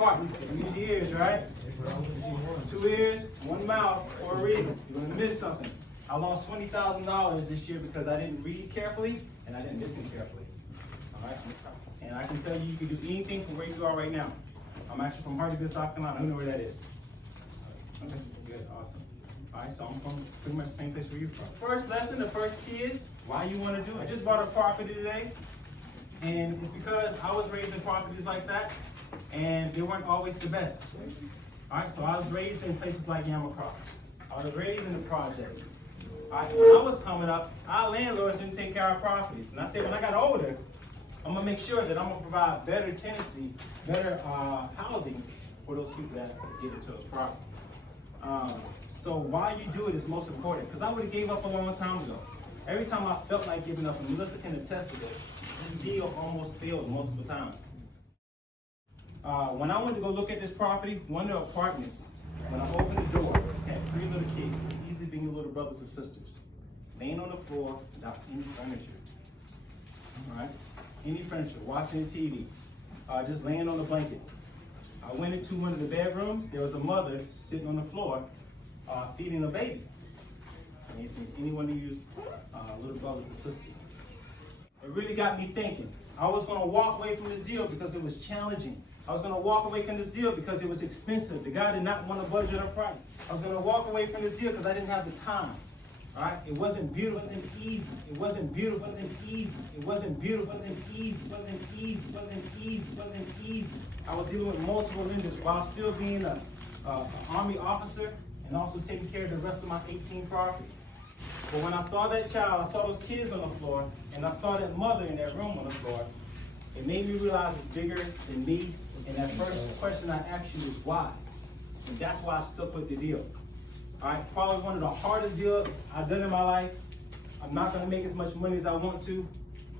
apartment. You use your ears, right? 2 ears, 1 mouth for a reason. You're gonna miss something. I lost $20,000 this year because I didn't read carefully and I didn't listen carefully. All right? And I can tell you, you can do anything from where you are right now. I'm actually from Hardeeville, South Carolina. I don't know where that is. Okay, good, awesome. All right, so I'm from pretty much the same place where you're from. First lesson, the first key is why you want to do it. I just bought a property today, and it's because I was raised in properties like that, and they weren't always the best. All right, so I was raised in places like Yamacraft. I was raised in the projects. All right, when I was coming up, our landlords didn't take care of our properties. And I said, when I got older, I'm gonna make sure that I'm gonna provide better tenancy, better housing for those people that get into those properties. So why you do it is most important, because I would have gave up a long time ago. Every time I felt like giving up, and Melissa can attest to this deal almost failed multiple times. When I went to go look at this property, one of the apartments, when I opened the door, it had 3 little kids, easily being your little brothers and sisters, laying on the floor without any furniture. All right? Any furniture, watching the TV, just laying on a blanket. I went into one of the bedrooms, there was a mother sitting on the floor, feeding a baby. Anyone who used little brothers and sisters. It really got me thinking. I was gonna walk away from this deal because it was challenging. I was gonna walk away from this deal because it was expensive. The guy did not want to budget a price. I was gonna walk away from this deal because I didn't have the time. All right, it wasn't beautiful, it wasn't easy. It wasn't beautiful, it wasn't easy. It wasn't beautiful, it wasn't easy. It wasn't easy, it wasn't easy, it wasn't easy. I was dealing with multiple lenders while still being an Army officer and also taking care of the rest of my 18 properties. But when I saw that child, I saw those kids on the floor, and I saw that mother in that room on the floor, it made me realize it's bigger than me. And that first question I asked you is why? And that's why I stuck with the deal. All right, probably one of the hardest deals I've done in my life. I'm not gonna make as much money as I want to,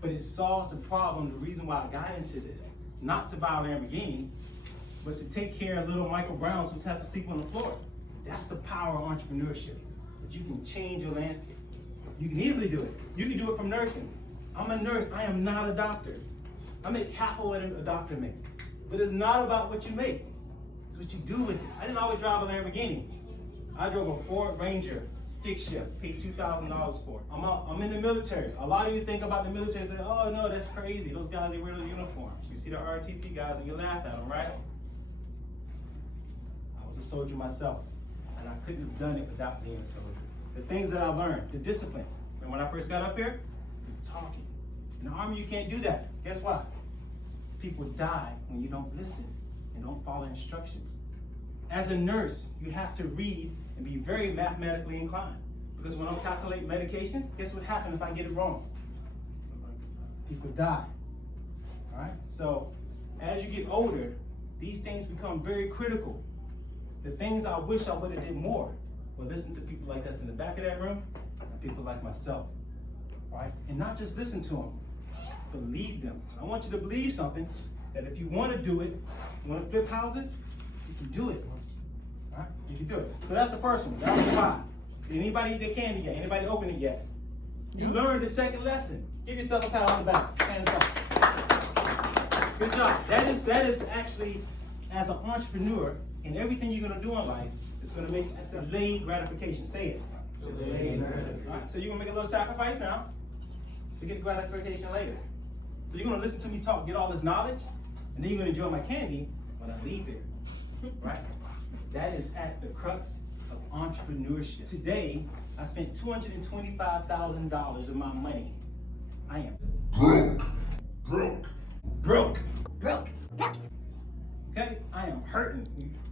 but it solves the problem, the reason why I got into this. Not to buy a Lamborghini, but to take care of little Michael Browns who have to sleep on the floor. That's the power of entrepreneurship, that you can change your landscape. You can easily do it. You can do it from nursing. I'm a nurse, I am not a doctor. I make half of what a doctor makes. But it's not about what you make, it's what you do with it. I didn't always drive a Lamborghini. I drove a Ford Ranger stick shift, paid $2,000 for it. I'm in the military. A lot of you think about the military and say, oh no, that's crazy. Those guys, they wear those uniforms. You see the ROTC guys and you laugh at them, right? I was a soldier myself, and I couldn't have done it without being a soldier. The things that I learned, the discipline. And when I first got up here, you're talking. In the Army, you can't do that. Guess what? People die when you don't listen and don't follow instructions. As a nurse, you have to read and be very mathematically inclined. Because when I calculate medications, guess what happens if I get it wrong? People die. All right? So as you get older, these things become very critical. The things I wish I would have did more were listen to people like us in the back of that room and people like myself. All right? And not just listen to them, believe them. I want you to believe something, that if you want to do it, you want to flip houses, you can do it. All right? You can do it. So that's the first one. That was the why. Did anybody eat their candy yet? Anybody open it yet? You learned the second lesson. Give yourself a pat on the back. Hands up. Good job. That is actually, as an entrepreneur, in everything you're going to do in life, it's going to make you successful. Delayed gratification. Say it. Delayed gratification. All right? So you're going to make a little sacrifice now to get the gratification later. So you're going to listen to me talk, get all this knowledge, and then you're going to enjoy my candy when I leave here. Right? That is at the crux of entrepreneurship. Today, I spent $225,000 of my money. I am broke. Okay? I am hurting.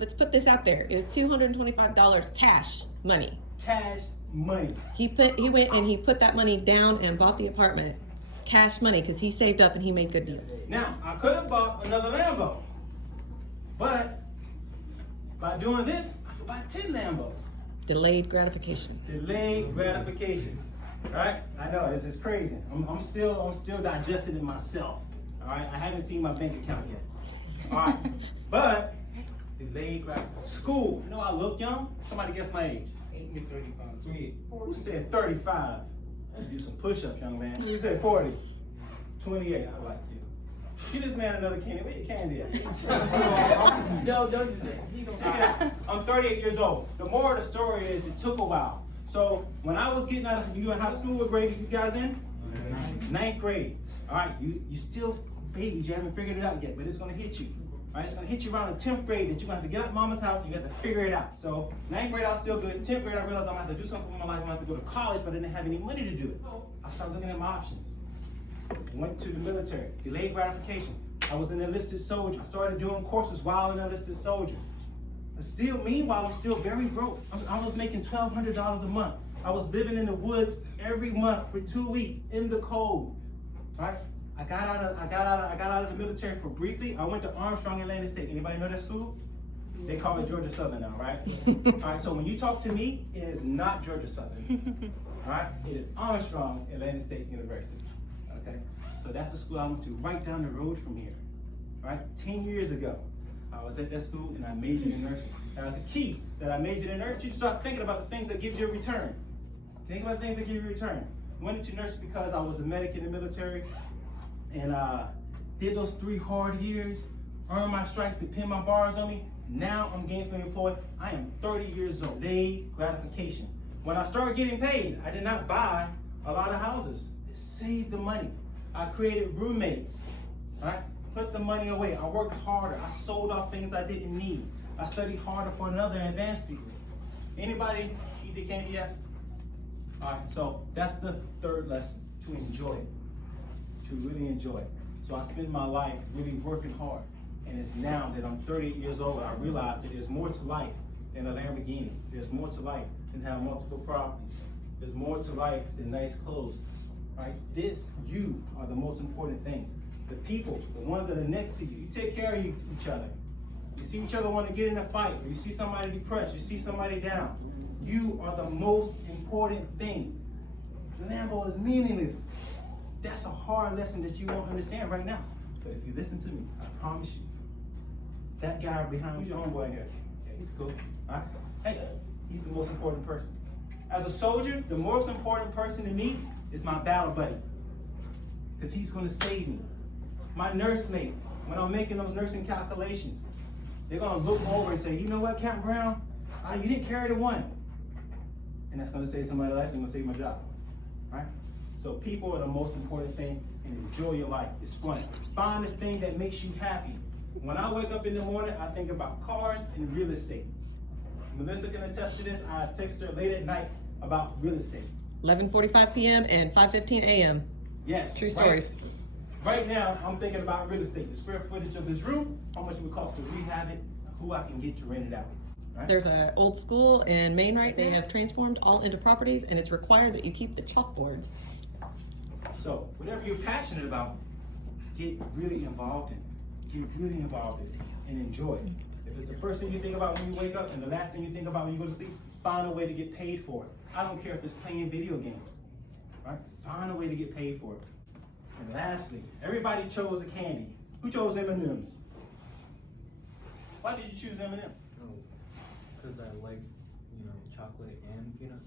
Let's put this out there. It was $225 cash money. Cash money. He went and he put that money down and bought the apartment. Cash money, because he saved up and he made good deals. Now, I could have bought another Lambo, but by doing this, I could buy 10 Lambos. Delayed gratification. Delayed gratification, right? I know, it's crazy. I'm still digesting it myself, all right? I haven't seen my bank account yet, all right? But delayed gratification. School, you know I look young? Somebody guess my age. 35, 28. Who said 35? Do some push-ups, young man. Who said 40? 28, I like you. Get this man another candy. Where your candy at? don't do that. He don't. I'm 38 years old. The moral of the story is it took a while. So when I was getting out of, you in high school, what grade you guys in? Ninth grade. All right, you still babies, you haven't figured it out yet, but it's gonna hit you. All right, it's gonna hit you around the 10th grade that you're gonna have to get out of mama's house and you have to figure it out. So 9th grade I was still good. 10th grade I realized I'm gonna have to do something with my life. I'm gonna have to go to college, but I didn't have any money to do it. I started looking at my options. Went to the military, delayed gratification. I was an enlisted soldier. I started doing courses while an enlisted soldier. Meanwhile, I'm still very broke. I was making $1,200 a month. I was living in the woods every month for 2 weeks in the cold. Right? I got out of the military for briefly. I went to Armstrong Atlantic State. Anybody know that school? They call it Georgia Southern now, right? All right, so when you talk to me, it is not Georgia Southern. All right? It is Armstrong Atlantic State University. Okay? So that's the school I went to right down the road from here. Right? 10 years ago, I was at that school and I majored in nursing. Now, it's a key that I majored in nursing. You start thinking about the things that give you a return. Think about things that give you a return. Went into nursing because I was a medic in the military and did those 3 hard years, earned my stripes, to pin my bars on me. Now I'm gainfully employed. I am 30 years old. Delayed gratification. When I started getting paid, I did not buy a lot of houses. It saved the money. I created roommates. Right? Put the money away. I worked harder. I sold off things I didn't need. I studied harder for another advanced degree. Anybody eat the candy yet? All right, so that's the 3rd lesson, to enjoy it, to really enjoy it. So I spend my life really working hard. And it's now that I'm 38 years old, I realize that there's more to life than a Lamborghini. There's more to life than having multiple properties. There's more to life than nice clothes, right? You are the most important things. The people, the ones that are next to you, you take care of each other. You see each other want to get in a fight, or you see somebody depressed, you see somebody down. You are the most important thing. Lambo is meaningless. That's a hard lesson that you won't understand right now. But if you listen to me, I promise you, that guy behind me, who's your homeboy in here? Yeah, he's cool. All right? Hey, he's the most important person. As a soldier, the most important person to me is my battle buddy, because he's going to save me. My nursemaid, when I'm making those nursing calculations, they're going to look over and say, you know what, Captain Brown, you didn't carry the one. And that's going to save somebody's life, it's going to save my job. Right? So people are the most important thing, and enjoy your life. It's fun. Find the thing that makes you happy. When I wake up in the morning, I think about cars and real estate. Melissa can attest to this. I text her late at night about real estate. 11:45 p.m. and 5:15 a.m. Yes. True stories. Right now, I'm thinking about real estate. The square footage of this room, how much it would cost to rehab it, who I can get to rent it out. Right? There's an old school in Mainwright. They have transformed all into properties, and it's required that you keep the chalkboards. So, whatever you're passionate about, get really involved in it. Get really involved in it and enjoy it. If it's the first thing you think about when you wake up and the last thing you think about when you go to sleep, find a way to get paid for it. I don't care if it's playing video games. Right? Find a way to get paid for it. And lastly, everybody chose a candy. Who chose M&M's? Why did you choose M&M? Because I like, chocolate and peanuts.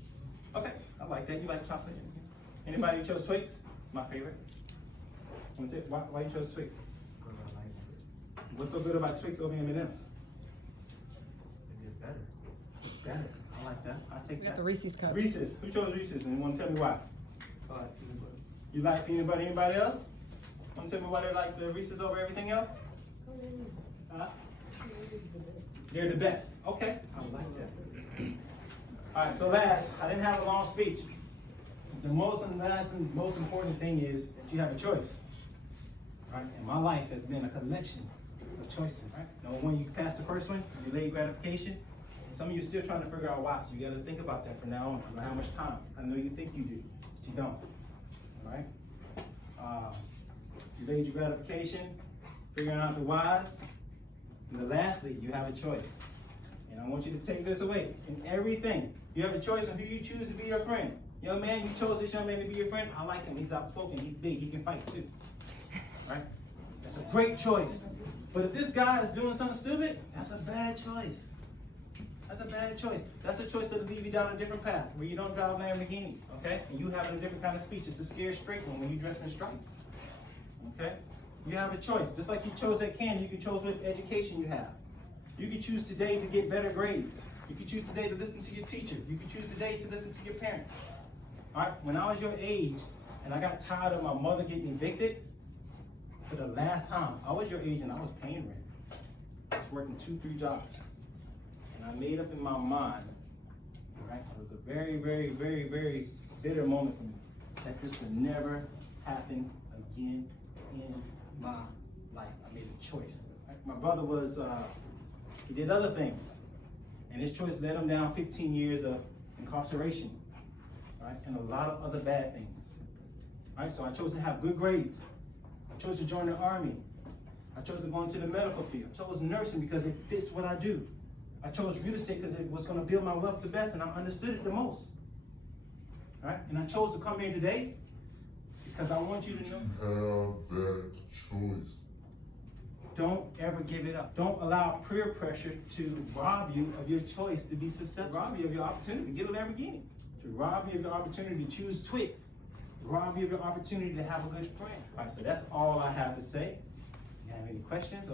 Okay, I like that. You like chocolate? Anybody who chose Twix? My favorite. Why you chose Twix? Because I like it. What's so good about Twix over M&M's? It gets better. It's better. I like that. I take We that. got the Reese's cups. Reese's. Who chose Reese's? And you want to tell me why? I like peanut butter. You like peanut butter? Anybody else? Want to tell me why they like the Reese's over everything else? Huh? They're the best. Okay, I like that. All right, so last, I didn't have a long speech. The most important thing is that you have a choice. Right? And my life has been a collection of choices. Right? Now, when you pass the first one, delayed gratification, some of you are still trying to figure out why, so you got to think about that from now on. About how much time. I know you think you do, but you don't. All right? Delayed gratification, figuring out the whys. And then lastly, you have a choice. And I want you to take this away. In everything, you have a choice on who you choose to be your friend. Young man, you chose this young man to be your friend. I like him. He's outspoken. He's big. He can fight too. Right? That's a great choice. But if this guy is doing something stupid, that's a bad choice. That's a bad choice. That's a choice that'll lead you down a different path where you don't drive Lamborghinis, okay? And you having a different kind of speech. It's the scared straight one when you dress in stripes, okay? You have a choice. Just like you chose that candy, you can choose what education you have. You can choose today to get better grades. You can choose today to listen to your teacher. You can choose today to listen to your parents. All right, when I was your age and I got tired of my mother getting evicted, for the last time, I was your age and I was paying rent. I was working 2-3 jobs. And I made up in my mind, right? It was a very, very, very, very bitter moment for me that this would never happen again in my life. I made a choice. Right? My brother was, he did other things. And his choice led him down 15 years of incarceration, right? And a lot of other bad things, right? So I chose to have good grades. I chose to join the army. I chose to go into the medical field. I chose nursing because it fits what I do. I chose real estate because it was going to build my wealth the best and I understood it the most, right? And I chose to come here today because I want you to know. Have that choice. Don't ever give it up. Don't allow peer pressure to rob you of your choice to be successful. Rob you of your opportunity to get a Lamborghini. To rob you of your opportunity to choose Twix. Rob you of your opportunity to have a good friend. All right, so that's all I have to say. You have any questions?